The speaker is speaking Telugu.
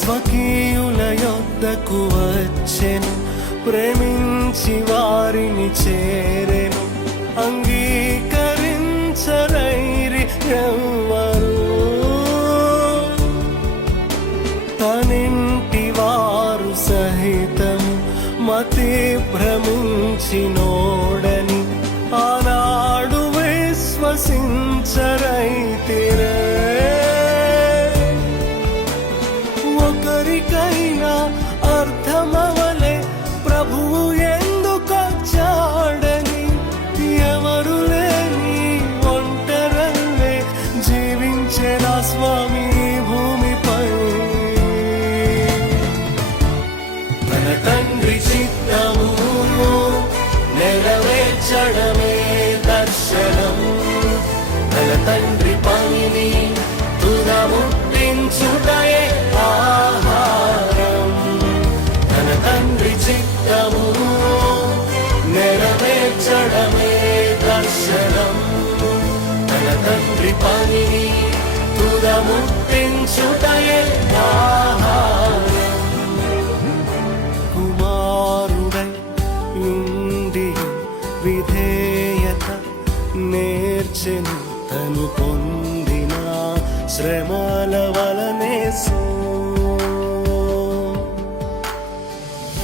స్వకీయుల యొద్దకు వచ్చెను, ప్రేమించి వారిని చేరెను. అంగీకరించరైరి ఎవ్వరు, తనింటి వారు సహితం మతి భ్రమించినోడని ఆనాడు విశ్వసించరైతిరే. ఒకరికైనా అర్థమవలే ప్రభువు ఎందుకొచ్చాడని, ఎవరు లేని ఒంటరల్లే జీవించేనా స్వామి ఈ భూమిపై. తన తండ్రి చిత్తము నెరవేర్చడమే దర్శనం, తన తండ్రి పనిని తుదముట్టించుటయే ఆహారం. తన తండ్రి చిత్తము నెరవేర్చడమే దర్శనం, తన తండ్రి పనిని తుదముట్టించుటయే ఆహారం. కుమారుడై ఉండి విధేయత నేర్చెను, తను పొందిన శ్రమల వలనే